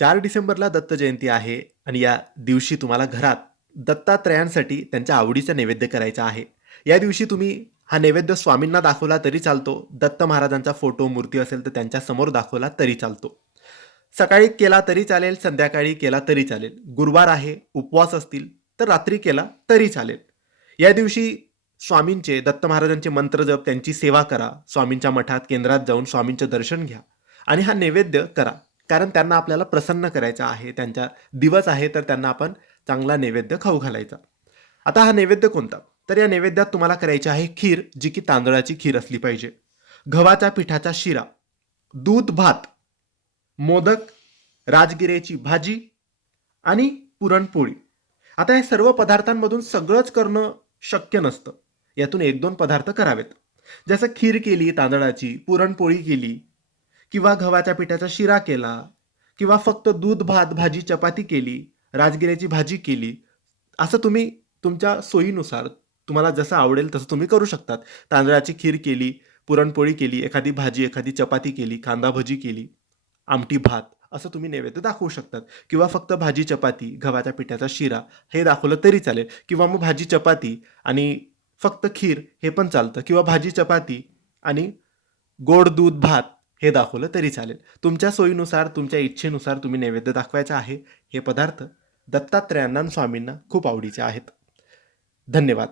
चार डिसेंबरला दत्त जयंती आहे आणि या दिवशी तुम्हाला घरात दत्तात्रयांसाठी त्यांच्या आवडीचा नैवेद्य करायचा आहे. या दिवशी तुम्ही हा नैवेद्य स्वामींना दाखवला तरी चालतो. दत्त महाराजांचा फोटो मूर्ती असेल तर त्यांच्यासमोर दाखवला तरी चालतो. सकाळी केला तरी चालेल संध्याकाळी केला तरी चालेल. गुरुवार आहे उपवास असतील तर रात्री केला तरी चालेल. या दिवशी स्वामींचे दत्त महाराजांचे मंत्र जप त्यांची सेवा करा. स्वामींच्या मठात केंद्रात जाऊन स्वामींचं दर्शन घ्या आणि हा नैवेद्य करा. कारण त्यांना आपल्याला प्रसन्न करायचं आहे त्यांच्या दिवस आहे तर त्यांना आपण चांगला नैवेद्य खाऊ घालायचा. आता हा नैवेद्य कोणता? तर या नैवेद्यात तुम्हाला करायची आहे खीर जी की तांदळाची खीर असली पाहिजे. गव्हाच्या पिठाचा शिरा दूध भात मोदक राजगिरेची भाजी आणि पुरणपोळी. आता या सर्व पदार्थांमधून सगळंच करणं शक्य नसतं. यातून एक दोन पदार्थ करावेत. जसं खीर केली तांदळाची पुरणपोळी केली किंवा गव्हाच्या पिठाचा शिरा केला किंवा फक्त दूध भात भाजी चपाती केली राजगिऱ्याची भाजी केली असं तुम्ही तुमच्या सोयीनुसार तुम्हाला जसं आवडेल तसं तुम्ही करू शकतात. तांदळाची खीर केली पुरणपोळी केली एखादी भाजी एखादी चपाती केली कांदा भजी केली आमटी भात असं तुम्ही नैवेद्य दाखवू शकतात. किंवा फक्त भाजी चपाती गव्हाच्या पिठाचा शिरा हे दाखवलं तरी चालेल. किंवा मग भाजी चपाती आणि फक्त खीर हे पण चालतं. किंवा भाजी चपाती आणि गोड दूध भात हे दाखवलं तरी चालेल. तुमच्या सोयीनुसार तुमच्या इच्छेनुसार तुम्ही नैवेद्य दाखवायचा आहे. हे पदार्थ दत्तात्रयांना स्वामींना खूप आवडीचे आहेत. धन्यवाद.